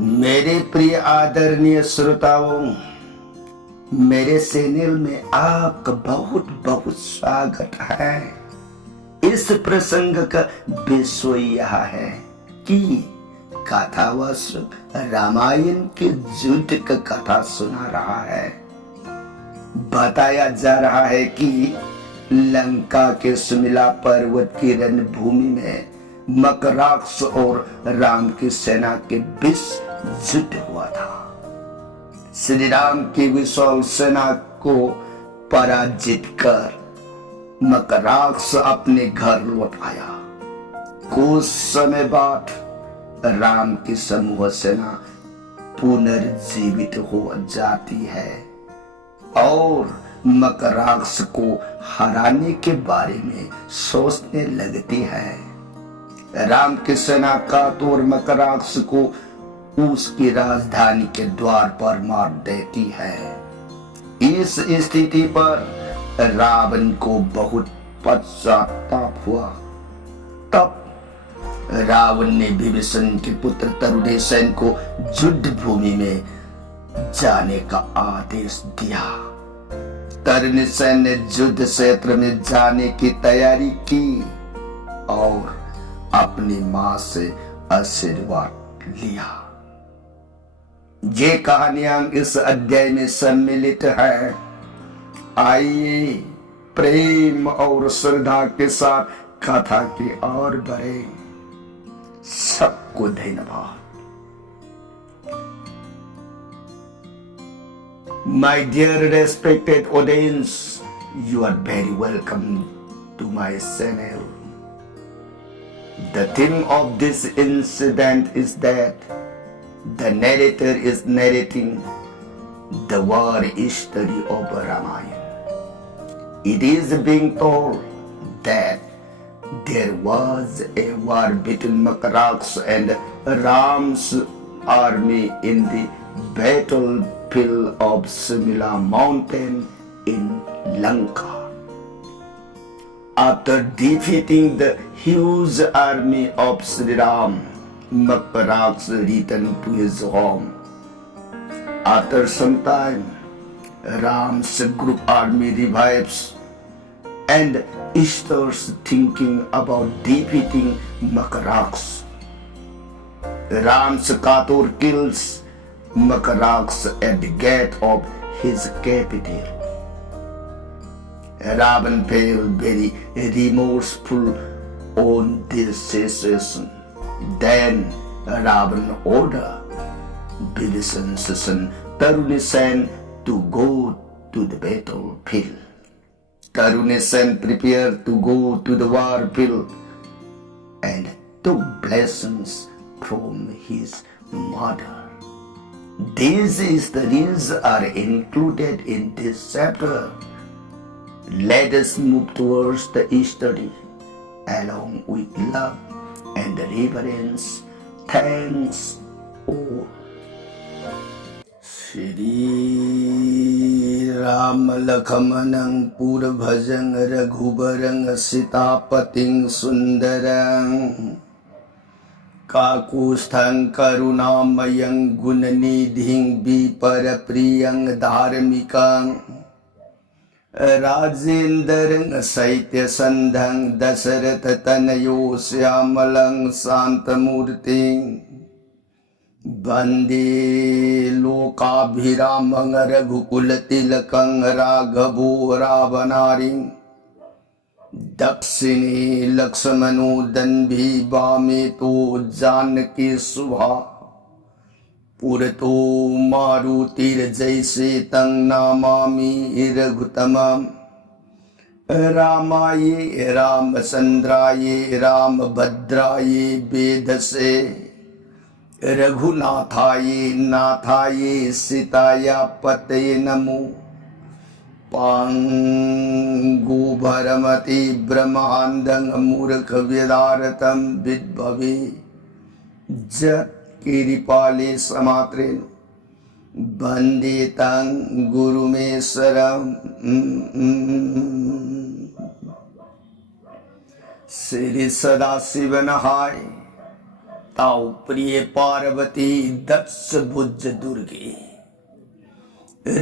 मेरे प्रिय आदरणीय श्रोताओं, मेरे चैनल में आपका बहुत बहुत स्वागत है। इस प्रसंग का विषय यह है कि कथावश रामायण के युद्ध का कथा सुना रहा है। बताया जा रहा है कि लंका के सुमिला पर्वत की रणभूमि में मकराक्ष और राम की सेना के बीच युद्ध हुआ था। श्री राम की विशाल सेना को पराजित कर मकराक्ष अपने घर लौट आया। कुछ समय बाद राम की समूह सेना पुनर्जीवित हो जाती है और मकराक्ष को हराने के बारे में सोचने लगती है। राम की सेना कातुर मकराक्ष को उसकी राजधानी के द्वार पर मार देती है। इस स्थिति पर रावण को बहुत पश्चाताप हुआ। तब रावण ने विभीषण के पुत्र तरुणेश्वर को युद्ध भूमि में जाने का आदेश दिया। तरुणेश्वर ने युद्ध क्षेत्र में जाने की तैयारी की और अपनी मां से आशीर्वाद लिया। ये कहानियां इस अध्याय में सम्मिलित है। आइए प्रेम और श्रद्धा के साथ कथा की ओर बढ़े। सबको धन्यवाद। My dear respected audience, you are very welcome to my channel. The theme of this incident is that the narrator is narrating the war history of Ramayana. It is being told that there was a war between Makaraksh and Ram's army in the battlefield of Simila mountain in Lanka. After defeating the huge army of Sri Ram, Makaraksh returned to his home. After some time, Ram's group army revives and starts thinking about defeating Makaraksh. Ram's Katur kills Makaraksh at the gate of his capital. Ravan felt very remorseful on this situation. Then Ravan ordered Vibhishan's son Tarunesan to go to the battlefield. Tarunesan prepared to go to the war field and took blessings from his mother. These stories are included in this chapter. Let us move towards the study along with love and reverence. Thanks all. Shri Ram Lakshmanang Purabhajang Raghubarang Sitapating Sundarang Kakusthang Karunamayang Gunanidhing Viparapriyang Dharmikang राजेंद्रं सैत्य संधं Dasharath तनयो श्यामलं शांतमूर्तिं वंदे लोकाभिरामं रघुकुलतिलकं राघवो रावणारिं दक्षिणे लक्ष्मणो दन्भी वामे तो जानकी शुभा पुरतो मारुतिर्जैसे तं नमामि रघुतमं रामाय रामचंद्राय रामभद्राय वेधसे रघुनाथाय नाथाय सीताय पतये नमो पांगु भरमति ब्रह्मांडं मूर्ख वेदारतं विद्भवे जत् किरिपाले समात्रेण वंदे तं गुरुमेश्वरम्। श्री सदाशिव नहाय ताऊ प्रिय पार्वती दत्स भुज दुर्गे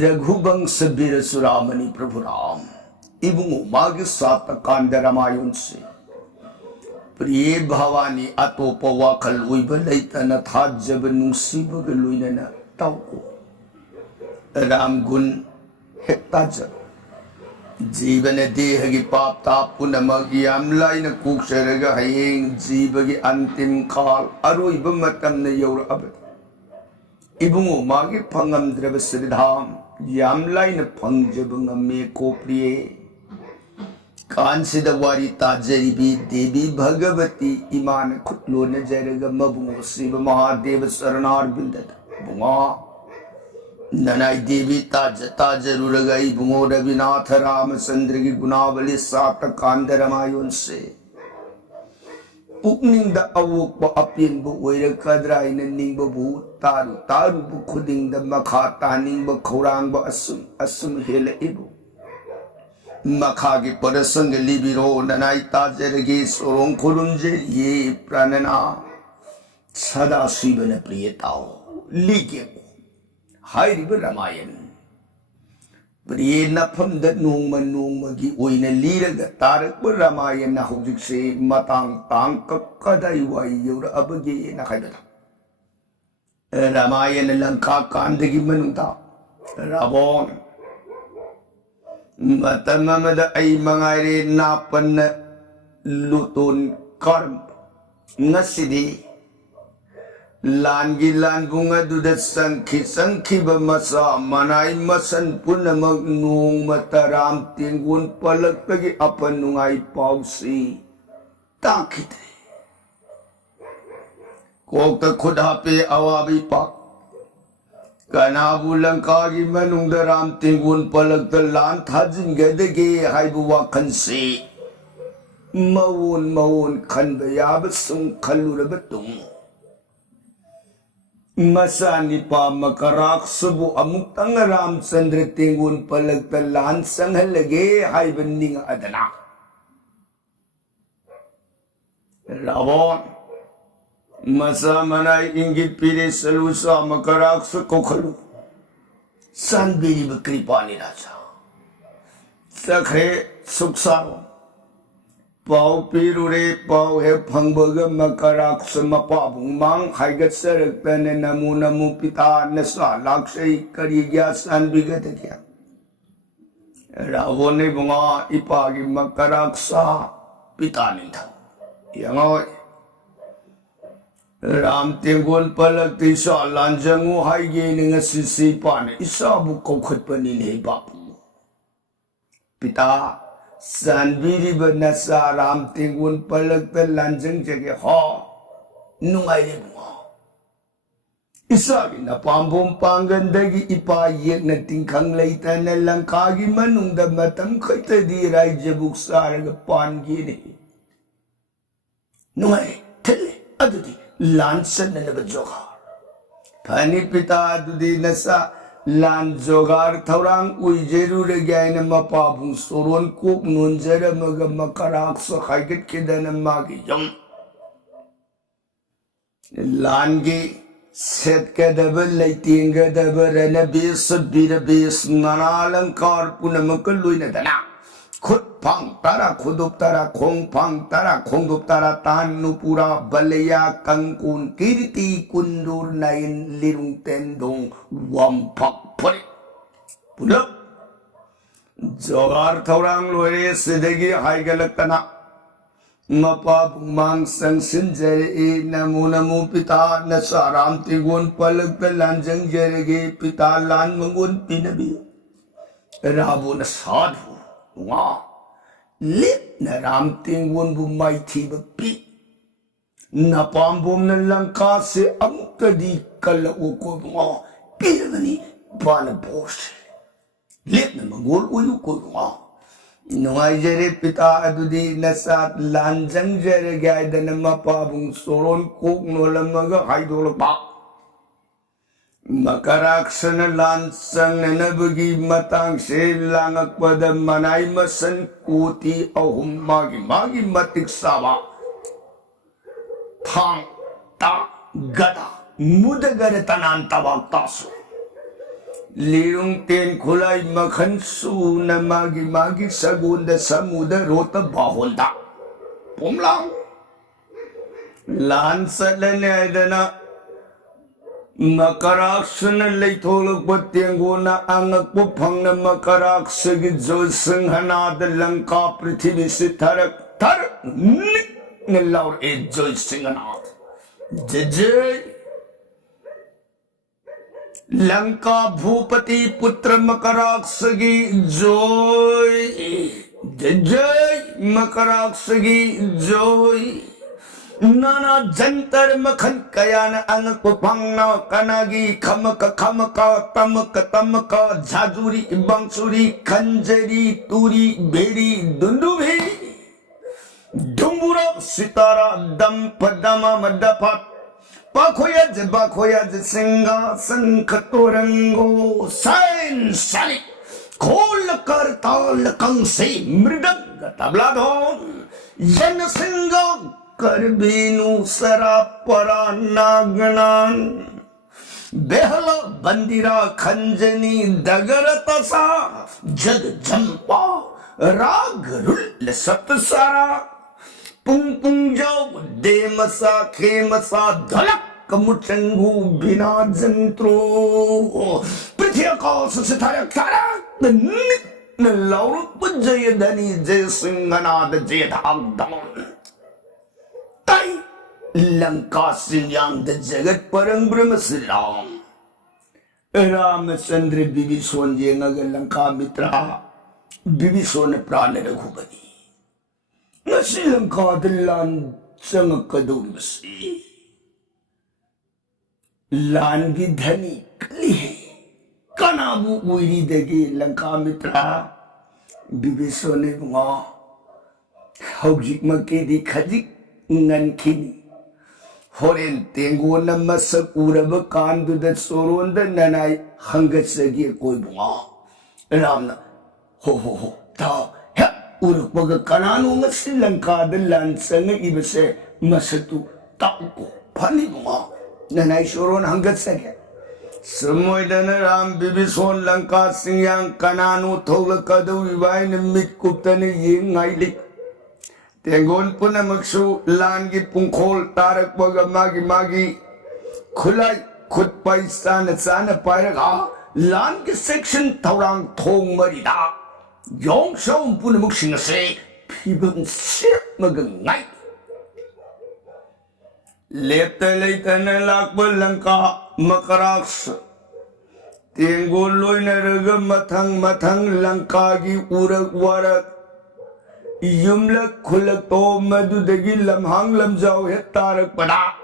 रघुवंश वीर सुरामणि प्रभु राम इबुंगो मागी सात कांड रामायण से प्रिय भवानी अतोप वाखल उइब लैतन थाजब नुंसीबग लुइनना ताऊ राम गुण हेक्ताजब जीवन देह की पाप ताप पुनमग याम लाइन कुक्षरग हयेंग जीव की अंतिम काल अरोइब मतम न यौरअब इबुंगो मागे फंगमद्रब श्रीधाम याम लाइन फंगजब ngame को प्रिय कांसिद वारी ताजरिबी देवी भगवती ईमान खुटलोन जरग मबुंगो शिव महादेव शरणार बिंदत बुंगा ननाई देवी ताज ताजरूर गई बुंगो रविनाथ रामचंद्र की गुनावली सात कांड रामायण से पुकनिंग द अवोक ब अपिन ब ओइर कद्राई न निंग ब भू तारु तारु ब खुदिंग द मखा तानिंग ब खौरांग ब असुम असुम हेल इबु मखा की परसंग लिबिरो ननाई ताजर के सोरों खुरुंजे ये प्राणना सदा शिव न प्रियताओ लीके हाइरिब रामायण प्रिय नफम द नोंग की ओइने लीरग तारक रामायण ना हुजिक से मतांग तांग कदाई वाई यौर अबगे ना खाइबदा रामायण लंका कांड की मनुता रावण मतममद आई मंगारे नापन लुतोन कर्म नसिदी लानगी लान बुंगा दुद संखी संखी बमसा मनाई मसन पुनमग नोंग मतराम तिंगुन पलक तगी अपन नुंगाई पाउसी तांखिते कोक त खुदा पे अवाबी पाक कनाबु लंका की मनुंग राम तिंगुन पलक त लान थाजिन गदगे हाइबु वाखन से मवुन मवुन खन बयाब सुं खलुरब तुम मसा निपा मकराक सुबु अमुक्तंग रामचंद्र तिंगुन पलक त लान संहलगे हाइबनिंग अदना रावण मसा मनाई इंगित पीरे सलूसा मकराक सुकोखलु संबीरी कृपानी राजा सखे सुखसारो पाव पीरुरे पाव है फंगबग मकराक्ष मपाबुंग मांग हाइगत सरक्तन नमो नमो पिता नसा लाक्षई करी गया सान बिगत गया रावण ने बुंगा इपागी मकराक्षा पिता नहीं था यंगोय राम तेंगोन पलक तिसा लांजंगु हाइगे निंग सिसी पाने इसाबु कोखत पनी ने बापू पिता संबीरी बनसा राम तिंगुन पलक त लांजंग जगे हो नुंगाई रे बुंगा इसागी न पांबोम पांगंदगी इपा येक न तिंखंग लैतन लंका की मनुंग द मतम खैतदी राज्य बुक्सारग पानगी ने नुंगाई थले अदुदी लांसन न बजोगा फनी पिता अदुदी नसा लान जोगार थौरांग उइजेरु रे गायन मपाबुं सोरोन कोक नोनजर मग मकराक स खाइगत के दन मागी यम लान गे सेट के दबल लैतिंग दबर न बेस बीर बेस नानालंकार पुनमक लुइन दना खुद फंग तारा खुदुप तारा खोंग फंग तारा खोंगुप तारा तान नुपुरा बलया कंकुन कीर्ति कुंदुर नाइन लिरुंग तेंदोंग वम फक फरे पुनः जोगार थौरांग लोरे सिद्धगी हाई गलतना मपा बुमांग संगसिन जरे नमो नमो पिता नसाराम तिगुन पलक लांजंग जरेगे पिता लान मंगुन पिनबी राबो न साधु वा लिप न राम तिंगुन बु माइथी बपी न पाम्बोम न लंका से अमुक्तदी कल ओको वा पीरगनी बान बोश लिप न मंगोल उयु को वा नवाई जरे पिता अदुदी नसात लांजंग जरे गायदन मपाबुं सोरोन कोक नोलमग हाइदोलपा मकराक्षन लांसंग नबगी मतंग से लांगक पद मनाई मसन कोती अहुम मागी मागी मतिक सावा थांग ta gada mudagar tanan tawagtaso lirung ten kulay makhansu na magi sagunda samuda rota bahonda pumlang lansalane dana Makaraksana leitolok patyangona angakpo phangna makaraksagi josang hanada lanka prithvi se tarak nilaur e josang hanad jai lanka bhupati putra makaraksagi joy jai makaraksagi joy Nana jantar makhan kayana angak pangna kanagi kamaka tamaka jajuri bangsuri kanjari turi beri dundubi dumbura sitara dampadama madapat bakhoyaj singa sankatorango sain sali kolakar tal kangse mridang tabladon yan singa Karbinu sarapara naganan Behla bandira khanjani dagaratasa Jag jampa ragrul sapsara Pung jaw demasa khemasa dhalak kamuchangu bina jantro Prithyakas sitharak tarak Nalauru pujayadani jay singanad jay dhagdaman Lanka sinyang the jagat parang brahmaslam Ramachandra Bibison yengaga Lanka mitra Bibison prana raghubani Nasi Lanka dalan sangakadumasi Langi dhani kalihe Kanabu uiri dagi Lanka mitra Bibison nga Haujik makidi khajik ngan kini Horen tengo na masak uraba kandu da soronda nanay hanggat sagi koi bunga Ramna ho ta he urak paga kanano nga silanka da lansa nga iba se masatu tao ko pani bunga nanay soron hanggat sagi Samoy da na ram bibison langka singyang kanano thola kadaw ibay na mitkupta na yung ngaylik Tengon puna maksu langi pungkol tarak baga magi khulai khutpai sana pairaga langi section taurang thong marida yong shom puna maksing se phibang sip magangai lepta leitana lakba lanka makaraks tengon loina raga mathang lanka gi urak warak Yumlak khulak to madudagi lamhang lamjau he tarak pada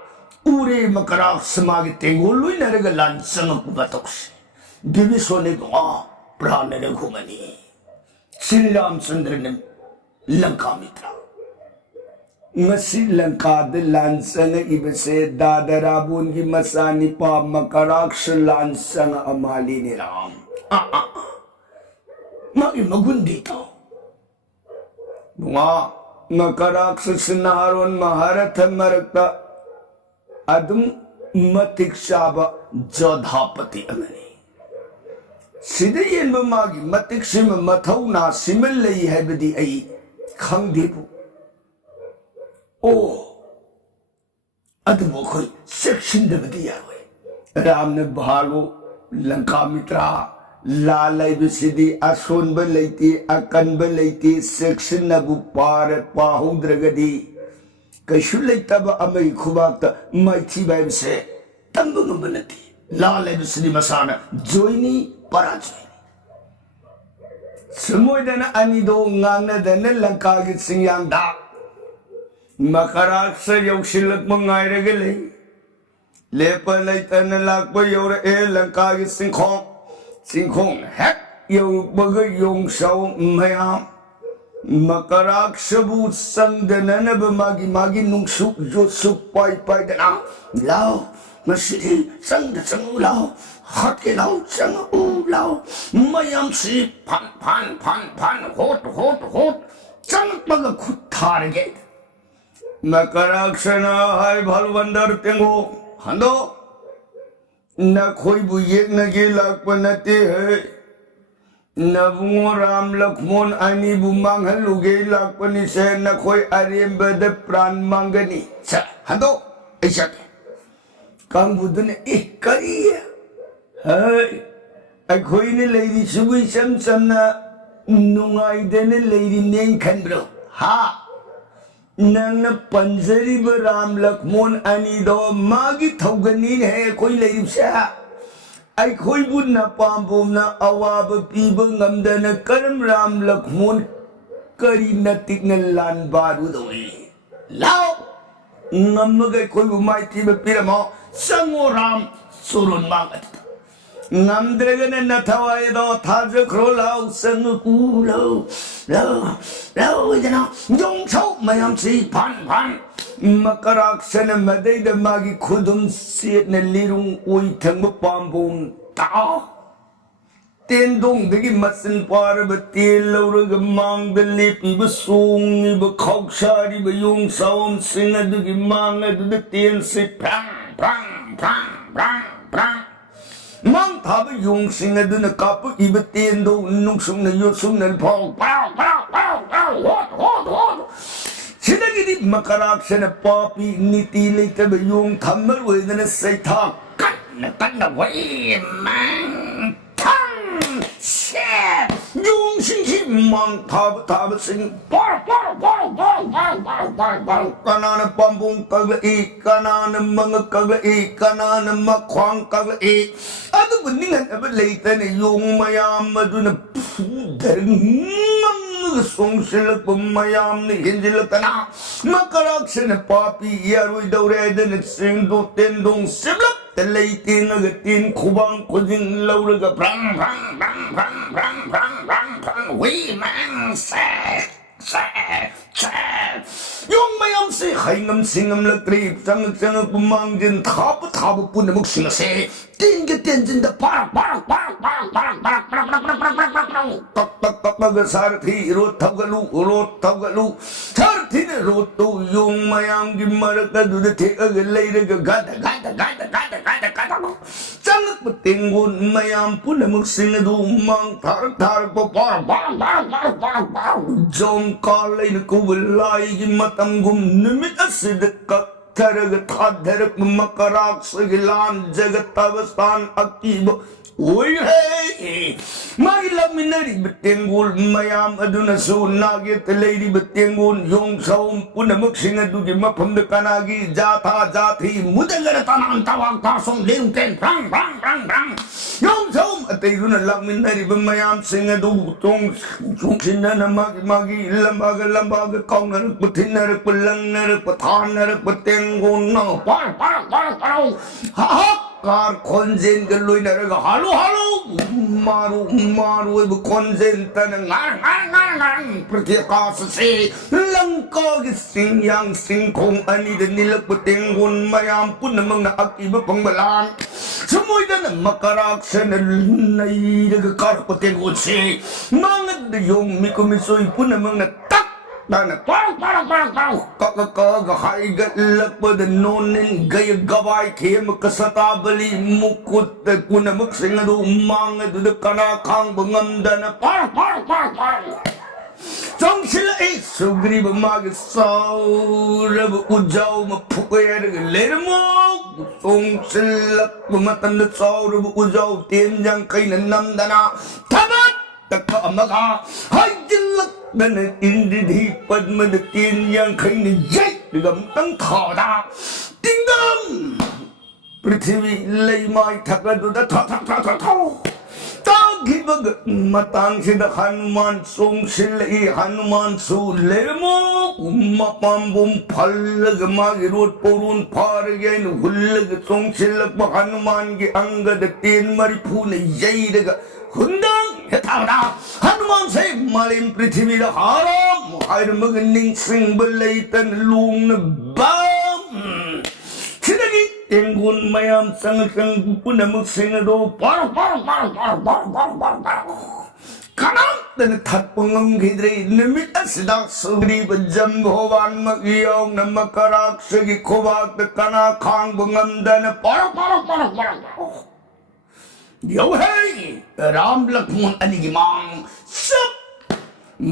ure makarak samagi tengului naraga lansang pubatoks Bibisone gonga prana raghumani Sri Ramchandra ne Lanka mitra Ngasi Lanka de lansang ibase dadarabun gi masani pa makarak lansang amali ni Ram Magi magundi to Bunga makaraksa sinaron maharatha marakta adum matikshaba jodhapati amani Sidayen magi matikshima mathauna similai haibadi ai khangdebu adum khoi section dabadi yaroi Ramne bhalo Lanka mitra Lalai bisidi ason belaiti akan belaiti section nabu par pahundragadi kashulai taba amai khubakta maiti baim se tambung banati lalai bisidi masana joini parajoini Samoy dana anido ngangna dana Lanka git singyang da makarak sa yaushilak mangairagale lepa laitana lakba yora Lanka git Singkhong hek yow baga yong shaw mayam makarak sabu sangdana ba magi nung suk jo suk pai dana lao masidi sangda lao hot ke lao sang lao mayam si pan hot sang baga khut target Nakaraksana hai bhalwandar tengo hando na khoi bu yek na ge lak panate hai na bungo ram lakmon ani bu manghal lu ge lak pani se na khoi arem bad pran mangani sa hando aisak kang budun kari hai ai khoi ne leidi subui sam sam na nungai de ne leidi nen khan bro ha nana panjari ram lakmon ani do magi thogani hai khoi leidi sa ai khoi bun na pam bom na awab pi bangam da na karam ram lakmon kari na tik na lan baru do lao ngam ga khoi bu mai ti ba piramo sango ram surun mang at ngam dregane na thawai do thaj khro lao sang ku lao jana jong chau mayam si phan Makaraksana madai da magi khudum siet na lirung ui thang ba pam bom ta ten dong dagi masin par ba tel laura ga mang da lepi ba sung ni ba khok sari ba yung saum singa dagi mang da ten se prang mang tha ba yung singa da na kap iba ten do nung sung na yo sung na phong Sinagidi makaraksana papi niti later ba yung thamal way na say ta kat na way man tang shit yung sing mang thaba sing kanana pambung kagla kanana mga kagla kanana makwang kagla ado buningan aba later na yung mayam maduna song sila pumayam ni hinjil tana makaraksana papi yarui daure den sing do tendong siblap telai tin agatin khubang khujing lauraga prang we man sa yung mayam si haingam singam latrip sang pumang din thap pun muk singa se tin ke tin din da tak sarthi rot thawgalu sarthi ne rot to yung mayam gi maraka du de the agalai ga gada sangat petinggun mayam pun muk singa du mang thar po jong kalai ne ku lai gi matam gum nimit asid ka Tarag thadharak makarak sigilan jagat avastan akib Uy hey Magilam minari betenggul mayam aduna su nagit lady betenggul yung saum punamuk singadu gi mapam de kanagi jatha jathi mudangara tanam tawag tasong lingken prang yung saum atay duna lam minari mayam singadu tong sinana magi lambaga kaunar putinar pulangar pathanar betenggul no ha Kar konjen galoi na raga halu maru ibu konjen tanang ngar pertiakas se langka gising yang singkong ani dan nilak petenggun mayam pun namang na akiba pangbalan semuai dan makaraksana nai daga kar petenggun se mangat de yung mikumisoy pun namang na Dana kaka haigat lakpa da nonin gaya gabay kaya makasatabali mukut da kuna maksinga do umanga do da kanakang bangamda na Trong sila sugri ba mag-saura ba ujaw mapukaya da galera mo Trong sila pumatanda saura ba ujaw tiyanjang kay nanamdana Tabat! Taka amaga Hay dilak Dana indi di padmadatin yang kay ni Jay Digam tang thada Tingdam Prithvi laymay takado da tha Tagi baga matang sida Hanuman song silai Hanuman su lemo Mapambum palag magirot porun paragain Hullag song silak ba Hanuman gi angga da tin maripuna Jay daga Hundang hetawda Hanuman say malim prithvi da haram Muhair maganing sing balaitan lung na bam Sinagi tenggun mayam sang punamuk sing do कनातन थत्पंगमगिद्रे निमित असिदा सुग्री बजम्भोवान मगियों न मकराक्षगी खोवाक कना खांग बंगमदन पर यो है राम लक्ष्मण अनिगिमांग सब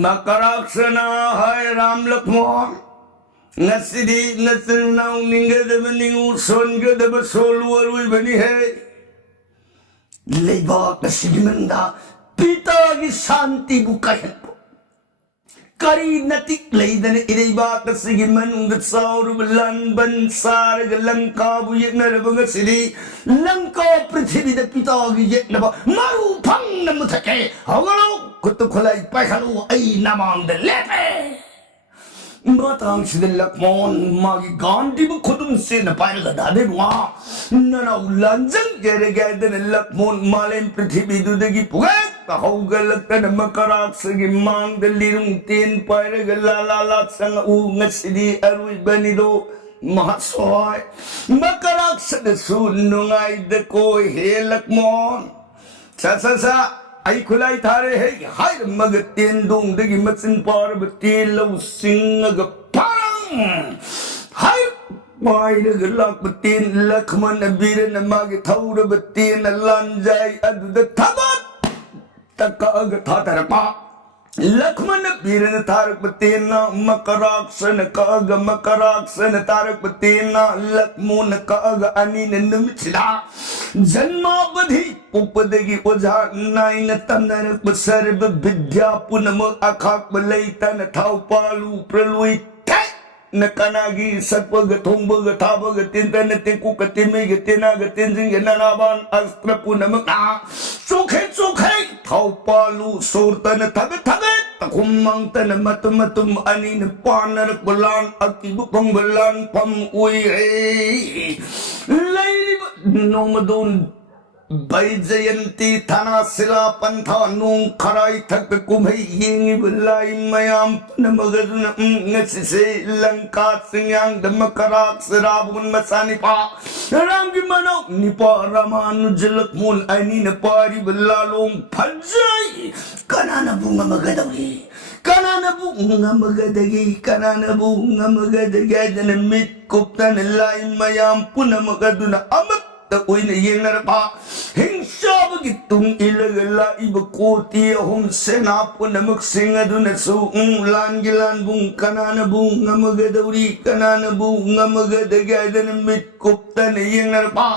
मकराक्षना है राम लक्ष्मण नसिदी नसनाउ निंगदब निंगु सोनगदब सोलुवरुई बनी है लेबाक सिगमंदा पिता की शांति बुकायन करी नतिक लेदन इरेबाक सिगमंद साउर लन बन सारग लंका बुयनरबंग सिदी लंका पृथ्वी द पिता की यत्नब मारू फंग नमथके हवलो कुत खुलाई पैखलो ऐ नमांग लेपे Matang si Lakmon magi ganti bu khudum se na pair ga dade wa nana ulanjang jere gaden Lakmon malen prithvi dudagi pugat ta hoga laktan makarak sagi mang delirung tin pair ga la la la sang u ngasidi arui banido mahasoy makarak sada sunungai de ko he Lakmon sa sa sa आई खुलाई थारे है हाय मगतेन दोंग दगी मचिन पार बतेल सिंग गपारंग हाय pile गलाक बतेन Lakshman Biran मागे Thor बतेन लांजाई अदुद थबत तका अग थातरपा लक्ष्मण बीरन तारक बतेना मकराक्षन काग मकराक्षन तारक बतेना लक्ष्मण काग अनिन निमिछला जन्मावधि उपदगी ओझा nine तनरक सर्व विद्या पुनम अखाक बलैतन थाव पालू प्रलुई न कनागी सर्पग थोंबग थाबग तिंतन तेकु कतिमे गतेना गतेंजिंग ननाबान अस्त्र पुनम आ चोखे चोखे थाव पालू सोरतन थबे थबे तकुमंग तन मतुम अनिन पानर बलान अकिबु पंगबलान पम उई हे लैरि नोमदोन बैजयंती थाना सिला पंथा नूं खराई थक कुम्हई येंगी बलाई मयाम नमगजुन नसिसे लंका सिंयांग दमकराक सराबुन मसानी पा राम की मनो निपा रामानुज लक्ष्मण अनी न पारी बल्लालों फज्जाई कनाना बुंगा मगदगी कनाना बुंगा मगदगी दन मिट कुप्तन लाई मयाम पुनः मगदुन अमत ओइन येंगनरपा हिंसाबगी तुंग इलगला इबकोती हम सेना पुनमक सिंगदुन सु लान बुंग कनान बुंग नमगदौरी कनान बुंग नमगदगदन मिट कुप्तन येंगनरपा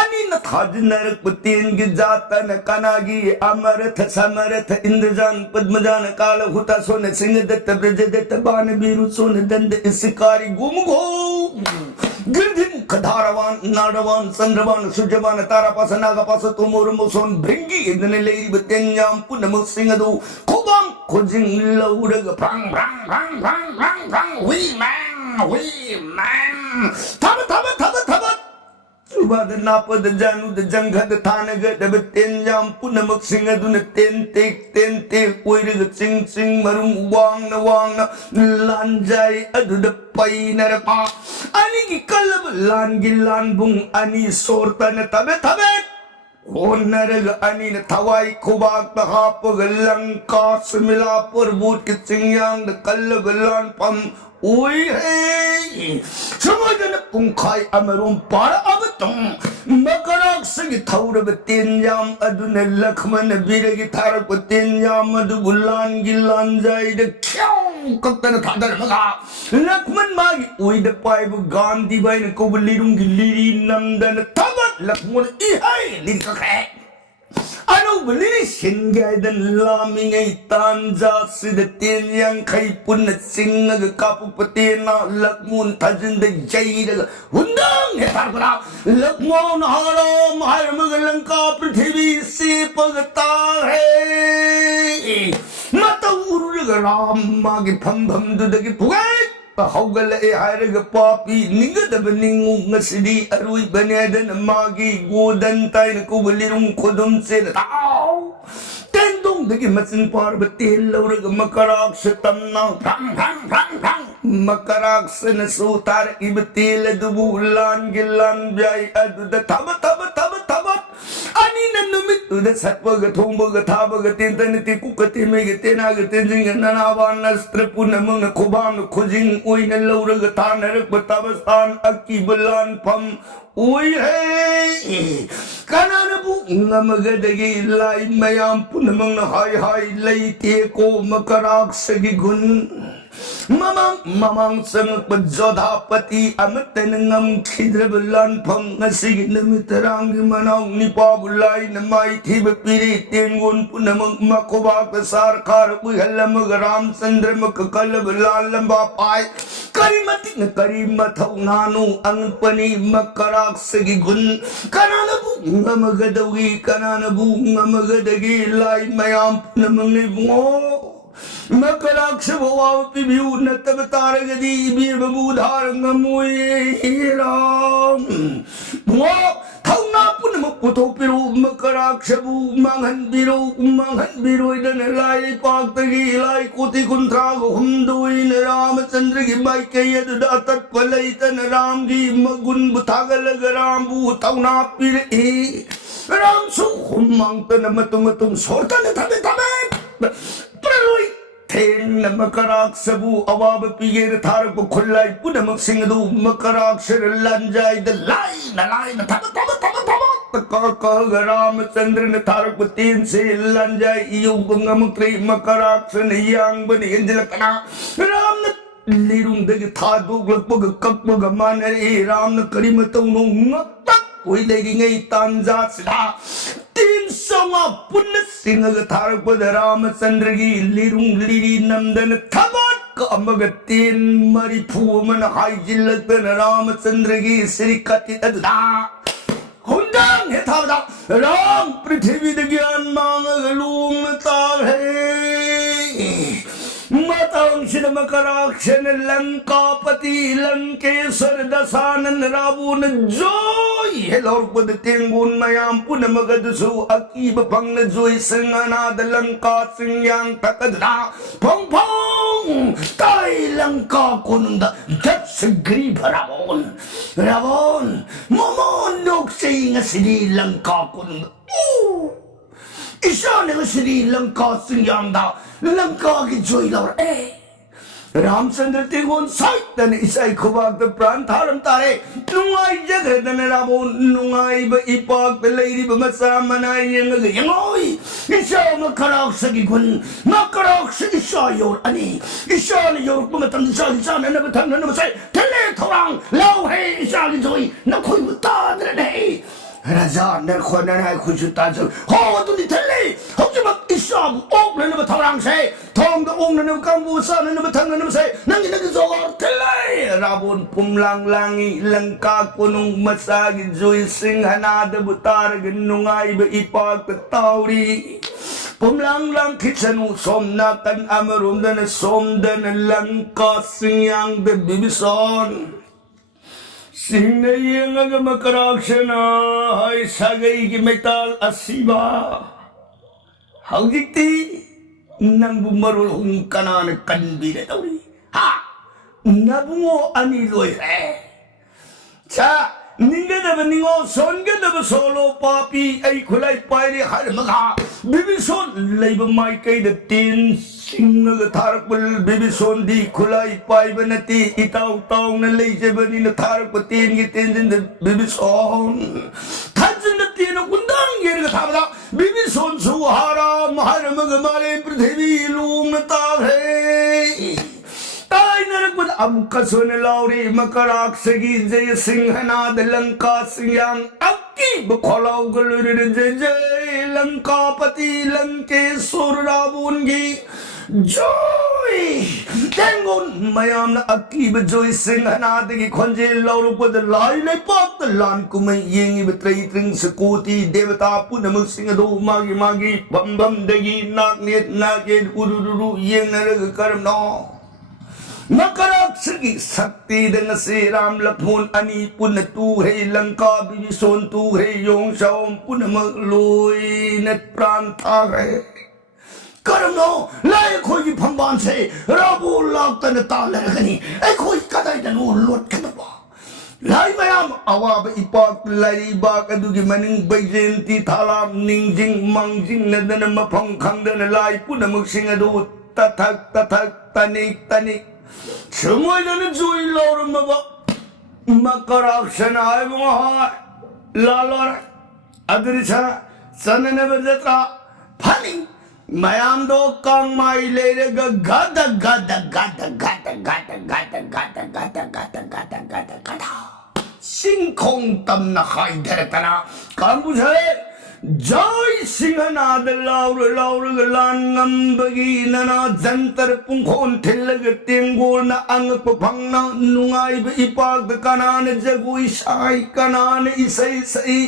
अनि न थाज नरक पतेन गे जातन कनागी अमरथ समरथ इंद्रजान पद्मजान काल हुता सोन सिंह दत्त ब्रज दत्त बाण बीरु सोन दंड इसकारी गुमगो गिरधिम खधारवान नाडवान चंद्रवान सुजवान तारापास नागापास Tumur मुसोन Bhringi इदने Larry बतेन्याम Poonam सिंगदु खुबाम खुजिंग लौरग भ्रंग भ्रंग भ्रंग भ्रंग भ्रंग भ्रंग we man थब थब थब थब सुबाद नापद जानु द जंगद थानग दब तेन्याम पुनम सिंगदु न तेन ते ओइरग चिंग चिंग मरुम वांग न लांजाई अदुद पैनरपा अनि की कलब लान बुंग अनि सोरतन तबे तबे होनरग अनि न थवाई खुबाक तहाप गलंका समिला परबूत के चिंगयांग द कलब लान पम ओई हे समजन पुंखाई अमरुम पार अब तुम मकराक सगी थौर बतेन्याम अदुन लक्ष्मण बीरगी थारक बतेन्याम अदु बुलान गिलान जाई द क्यों कत्तन थादर मगा लक्ष्मण मागी ओई द पाइब गांधी बाइन को लिरुंग लिरी नंदन तब लक्ष्मण इहाई लिखखे अनु बलिरी सिंगायदन लामिंगै तांजा सिद तेन्यां खै पुन सिंगग कापुपतेना लक्ष्मण थजिन द जैरग हुंदंग हे थारगरा लक्ष्मण हाराम हरमग लंका पृथ्वी से पगता है मत उरुग राम मागे फम दुदगी पुगे हौगल ए हारग पापी निगदब निंगु ngasidi arui banedan magi godan tayn kubulirum khudum se taw tendong dagi macin par betil laurag makarak setam na phang makarak sen sutar ibtil dubulan gilan jai adu taba ani nanumit udah satwa ga thongba ga thaba ga ten tan ti ku ka te me ga te na ga ten jing na na wa na stra pu na mong na khobam na khojing oi na lo ra ga ta na rak ba ta ba san akki balan pham oi he kana na bu ngam ga de gi lai mayam pu na mong na hai hai lai te ko makarak sa gi gun mamang sang pati amat ngam khidra bulan phang ngasig namitarang manong ni pabulay na may thiba piri tingun punamang makuba kasar kar halam ram sandra makakalabalan lambapay karimathaw nanu ang pani makarak sagigun kanana bu ngamagadawi kanana bu ngamagadagi lay mayam punamang ni bungo Makaraksha भवाव पिभ्यू न तब तारगदी बीर बबूधार ngमोये राम भो थौना पुन मपुथो पिरो मकराक्ष बु मांगन बिरो दन लाई पाक्तगी लाई कोति कुंत्रा हुमदोई न रामचंद्र की बाइके यद तत पलई तन राम की मगुन बुथागल राम बु थौना पिर ए राम सु हुमंग तन मतुम सोतन थबे प्ररोई Ten na makaraksabu awab pigir tharap khulai punam singdu makaraksar lanjai the line na tama Ramachandra na tharap tin se lanjai iyong bungamukri makaraksan yang bani injilakana Ram na lirung dagi thadug lagpag kakpag manari Ram na karimatong nung ngatak Uy lagi ngay tanja sila Tin sama punas singa tharak pada Ramachandra gi lirung liri namdan thabat ka amagatin maripu man haijilak na Ramachandra gi sirikati adda hundang he thavda Ram prithvi de gyan mangalung tar hai matang shri makarakshan lankapati lankesar dasanan rabun joy helor pad tengun mayam punamagadu akiba pang na joy singana lanka singyang takadra pong tay langka kununda that's a grib rabon momondok singa Sri Lanka kununda Isa na Sri Lanka singyang da Lanka ki joy laur Ramchandra tingon sait dan isay kubag da pran tharam tare nungay jagre dan rabon nungay ba ipag pelay ba masama na yangoy isa makarak sa gigun makarak sa isa yor ani isa na yor pumatang isa na nabatang na namasay tele thorang lau he isa ki joy na koy butadra na Raja ner khona na khujuta jo ho tu ni thele hok jab isam ok na ba thorang se thong da ong na kam bu sa na ba thang na se nang ni zo thele rabun pumlang langi langka kunung masagi joy sing hana da butar gnungai ba ipak tauri pumlang lang khitsanu somna kan amarum dan som dan langka singyang de bibison Sing na yung nga makaraksana ay sagay kimetal asiba. Hagjikti nang bumarulong ka na nagkanbi na tawri. Ha! Nabungo aniloy Cha! Ninga na ba ningo son ka na ba solo papi ay kulay payri halamaga. Bibison lay ba may kay datin sing nagatarak pal bibison di kulay pay ba nati itaw-taw na lay siya ba ni natarak patin gitin din na bibison. Tansan natin ang kundang yan nagatama bibison suhara mahara magamali prithivi ilong nataway. Tay na nagpad amkaso na lauri makarak sagi jay singhana dalanka singyang aki bakalaw galurin jay langka pati langke surabungi joy tengon mayam na aki ba joy singhana dagi khonje lauru pad lai lai pat lan kumay yengi betray tring sakuti devata punamang singado magi bam dagi naknit ururu yeng naragakaram no Makarak sagi sakti dengan si Ram Lakshman ani pun tu hai Lanka bibison tu hai yong saum pun maglui net pran tha hai Karamno lai khoi phamban se rabu lak tan ta la gani ai khoi kadai dan lot kadaba lai mayam awaba ipak lai bak adugi maning baijenti thalam ningjing mangjing nadana mafam khangdana lai punamuk sing adu tathak tanik sumoidana jui laurum maba makaraksana ay mga lalor adrisa sanana berjatra phani mayam do kang mai lerega gada singkong tam na khai deretana kang bujhe joy singhana de laur lan ngam bagi nana jantar pungkhon thillaga tengol na ang paphangna nungai ba ipak kanan jagui sai kanan isai sai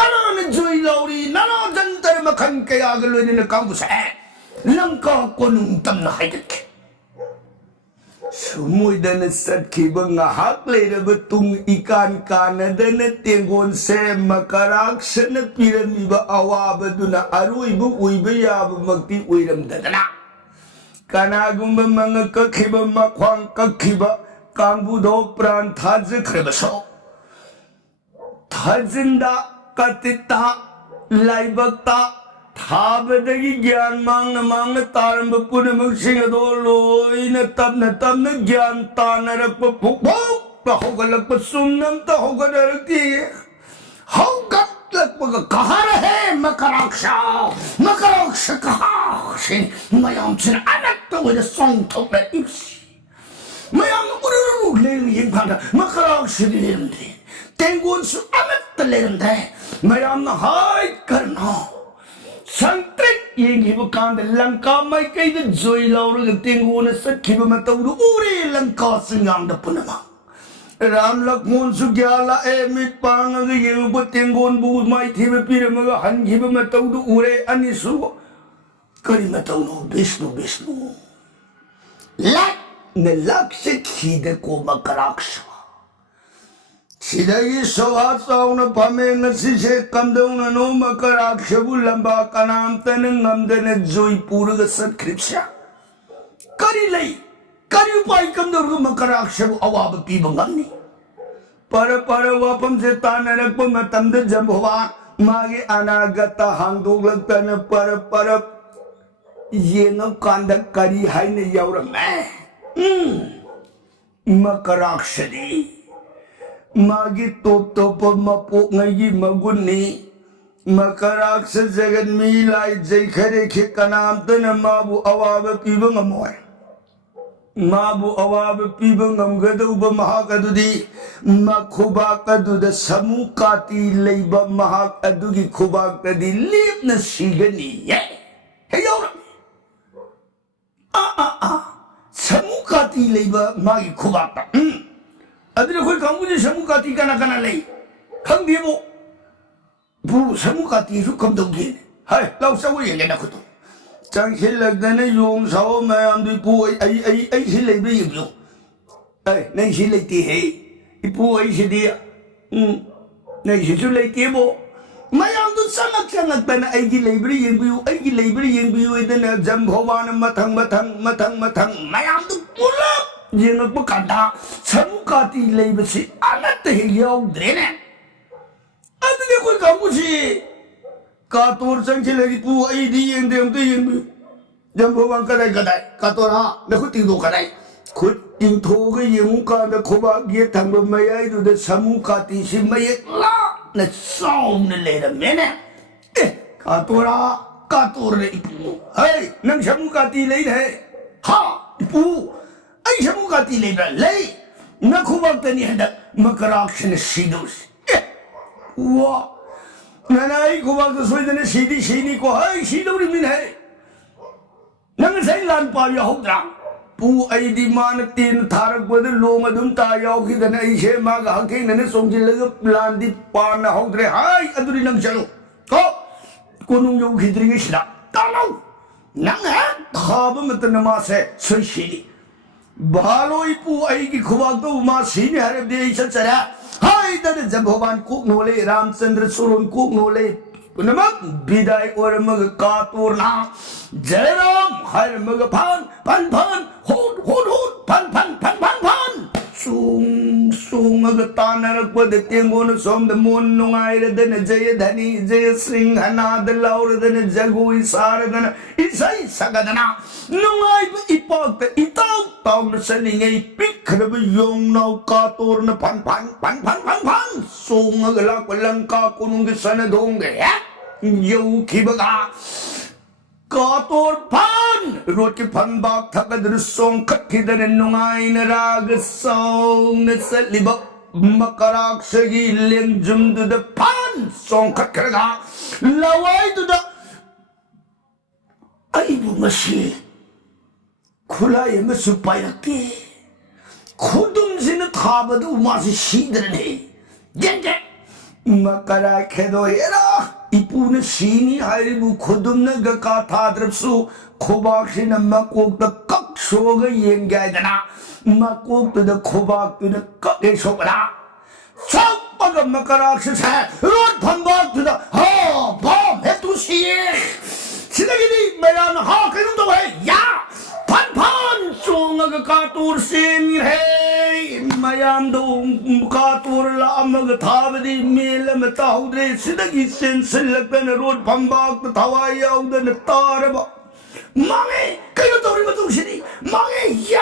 kanan joy lauri nana jantar makhan kaya galwini na kang bujhe langka konung tam na khai dik sumoidana satkhiba ngahak leiraba tung ikan kanadana tengon se makaraksana piramiba awabaduna aruibu uiba yaba makti uiramdadana kanagumba mga kakhiba makhwang kakhiba kangbudo pran thajikhibaso thajinda katita laibakta थाबदगी ज्ञान मांगना तारंब पुनमुख सिंह दो lion तबन ज्ञान तानरक फुक होगलक सुमनम त होगदरती होगलक कहा रहे मकराक्ष कहा से मयाम चिन अनक with a song to the ips मयाम उरुरु ले ये भांडा मकराक्ष लेरंदे तेंगुन सु अनक लेरंदे मयाम न हाय करना संतृक येंगिबु कांद Lanka mai kai de joy laurga tengona sakhiba matawdu ure lanka singang da punama ram lakmon su gyala e mit pang ga yebu tengon bu mai thibe piramaga hangiba matawdu ure anisu kari matawno vishnu lak ne lakshit khide ko makaraksha Sidagi sohatsaw na pame na sise kamdaw na no makarakshabu lamba kanam tanang namdana joy puraga satkripsya. Kari upay kamdaw na makarakshabu awaba pibangamni. Para wapam se tanarak pa matamda jambhawa magi anagata handog lagta na para yengaw kandak kari hay na yawrame. Makarakshadi. मागी टोप मपो ngagi maguni makaraksa jagan mi lai jai khare khe kanam tan mabu awaba pibang amoy mabu awaba pibang amgadu ba mahakadudi makhuba kaduda samukati leiba mahakadudi khuba kadi lipna sigani ye heyo samukati leiba magi khuba ta other कोई कांगुजे समुकाती कना ले खंग दिबो बु समुकाती सु कम दोगे हाय लाउ साव येले ना खुतो चांग खे लगदने योम साव मैं आम दि पु आई हि लेबे यलो ए नै हि लेती है इ पु आई हि दिया नै हि सु लेती बो मैं आम दु सनक सनक बन आई गी लेबरी यंबियो इदन जंभवान मथंग मैं आम दु पुला yenga bukanda samukati leibasi anat he yaudrene adle koi kamusi ka tor sangche lagi pu ai di yende amte yenbi jambhawan kadai ka tor ha na khu ting do kadai khut ting tho ge yengu ka da khoba ge thang mai ai du de samukati si mai la na som ne le da mene ka tor re ipu hey nang samukati lei hai ha ipu ai samukati lebra lei na khubak tani handa makarakshan sidus wa nana ai khubak to soidane sidi ko hai siduri min hai nang sai lan pa ya hodra pu ai di man tin tharak bod lom adum ta yaw ki dana ai she ma ga ke nane somjil lag lan di pa na hodre hai aduri nang chalo ko konung yo khidri ge sida talau nang ha khab mat namas hai soi shidi भालोई पु आई की खुबाक तो उमा सीने हरे दे इसा चरा हाय दर जब भगवान cook नोले Ramchandra सुरन cook नोले नमक विदाई और मग कातुरना जय राम हर मग फन फन फन होट fun 숭숭하게 따나락보다 땡고는 somda 못 농아이르드는 저여다니 저여싱 하나들 라우르드는 자고이 사르드는 이사이사가드나 농아이브 이뻐다 이따우 따우는 살링에 삐크르브 용나우 까또르는 반반반반반반 숭하게 락발랑 까꾸는 게 사는 동게 여우 기버가 까또르 반 로티 반박 타가들 송 카키다는 농아이느라 그 송느 살리버 마카락색이 랭줌드드 반 송카카가 라와이드다 아이고 마시 쿨라에 마수 빠이락게 코dum지는 타바도 마시 시드르네 젠제 마카락해도 해라 이쁘는 신이 하이부 코dum는 그 가타드럽수 코박시는 막국도 깍쇼가 연기하잖아 막국도 코박도는 깍에 속아라 썩바가 막가락시세 롯 반박도다 밤 해두시 시대기니 매연 하그는도 해야 반판 쫑아가 까뚜르생이해 마얀도 까뚜르라 아마가 타바디 밀라마 타우드레 시대기 센슬락다는 롯 반박도 타와야우다는 따라봐 망해! 그것도 우리 동신이 망해! 야!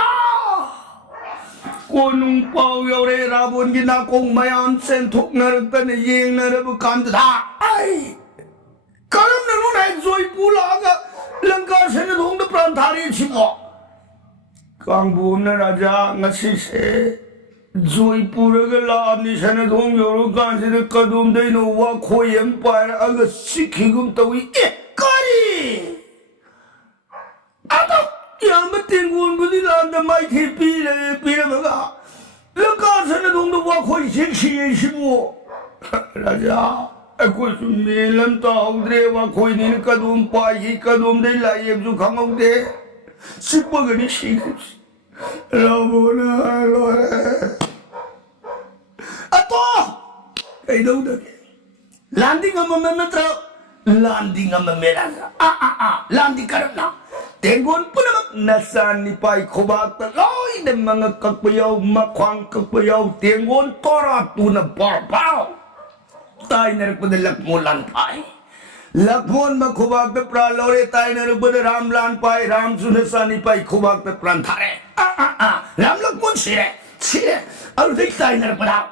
꼬농 빠우요래 라본기 나 공마양 센톡 나르다네 예 나르부 간드다 아이! 까름네 눈에 조이 불라가 랑가세는 동도 프란타리 치고 강부음네 라자 나시세 조이 뿌르게 라암니세는 동요로 간세를 까둠데 노와 코엠 빠이라 아가 시키금 따위 까리! 아다 야마 땡군 부디 난다 마이티 피레 뭐가 럭가서는 동도와 거의 섹시해 시부 라자 아고수 밀람 타우드레와 거의 니니까 돈 빠이까 돈 델라이엠주 강홍대 시버거니 시급시 라보나 로에 아또 이동덕에 란딩 한번 metro landing 한번 메라자 landing karamna Tenggon pun nasan ni pai khobak ta loi de mga kakpayaw makwang kakpayaw tenggon tora tu na parpaw tay na nagpadalak mo lan pai lakmon makhobak ta pralore tay na nagpadal ram pai ram sunasan ni pai khobak ta pran thare ram lakmon sire aru dik tay na nagpadaw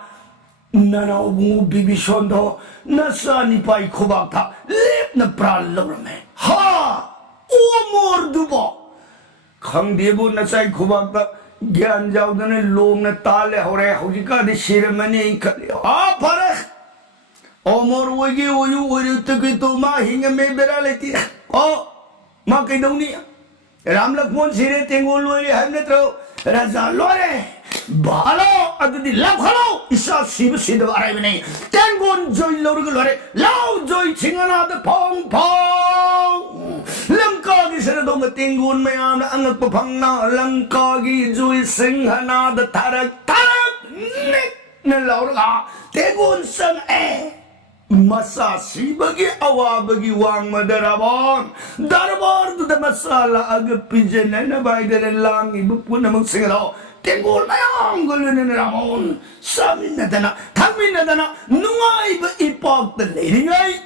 nanaw mo bibisondo nasan ni pai khobak ta lip na pralore me ha 오모르 두보 강대부 나사이 고박다 기안자우드는 롬나 딸레 호레 호지까지 시르머니 이칼리오 바라 오모르 오기 오유 오유 뜨기 또마 힝에 메베랄레티 마케도니아 람락몬 시레 땡골로리 함네트로 라자 로레 바로 아드디 랍하로 이사 시브 시드 바라이브네 땡곤 조이 로르글 로레 라우 조이 칭하나드 펑펑 랑카기 세나동가 땡곤 마야나 안각도 방나 랑카기 조이 싱하나드 타락 네 라우르가 땡곤 상에 Masa si bagi awa bagi wang madarabon darabor tu dah masalah agak pinjana na baik dari lang ibu pun namang singalo tenggol mayang gulun na ramon samin na dana tamin na dana nungay ba ipag na nilingay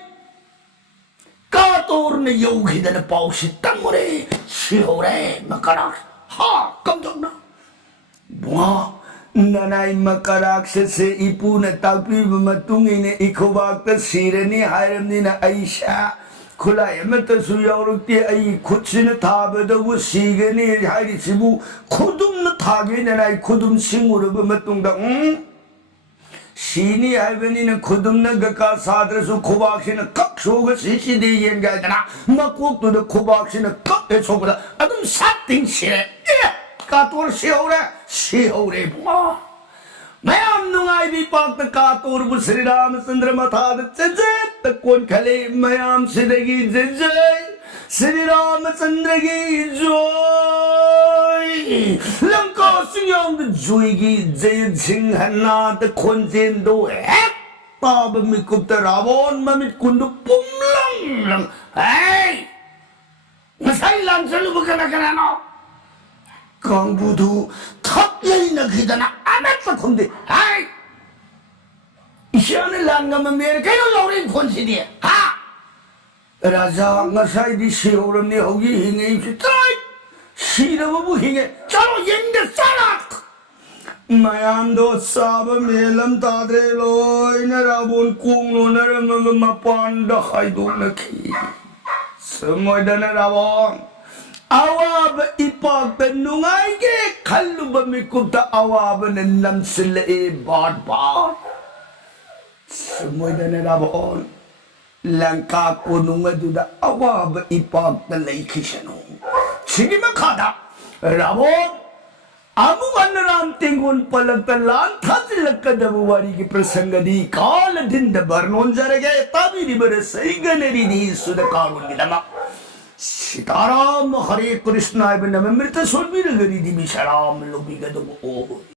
kator na yogi dana pausitang mo re sihore makarar ha kamdog na bunga Nanay makaraksasa ipu na tapi mamatungin na ikubak ta sirani haram ni na Aisha kulay mata suyawruk ti ay kutsi na taba daw siga ni hari sibu kudum na tagi na ay kudum singuro ba matungda sini haram ni na kudum na gaka sadra su kubak si na kak soga sisi di yan gaya na makuk to na kubak si na kak e soga adum sating siya Katur sihore bunga. Mayam nungay bipak na katur bu Sri Ramachandra mathad jajay takon khale mayam sidagi jajay Sri Ramachandra ki joy Lanka singyam da joy ki jay jinghana da khonjen do ek tab mikup ta ravon mamit kundu pumlang hey masay lansan lu bukan no Kang budu top yay na kita na 아메트 콘데 아이 이시안을 랑가면 메르 개로 노린 콘시디 하 라자 nga사이디 시오르니 호기 힝에 입시 트라이 시르버부 힝에 짜로 옌데 싸락 mayamdo saba melam tadre loy na rabon kung no na mapanda khaido na ki semoy da na rabon awab ipak penungai ke khallu ba mikupta awab nanam sile e bad bad semoy da na rabon langka kununga duda awab ipak na laikishano chigima khada rabon Amuan tingun palagtalan thasilakadabu wari ki prasangadi kala dinda barnon jarage tabiri barasaiganeri di sudakarun gidama Sitaram Hare Krishna ibn Amrita Solmir Gari di Bisharam Lobigadu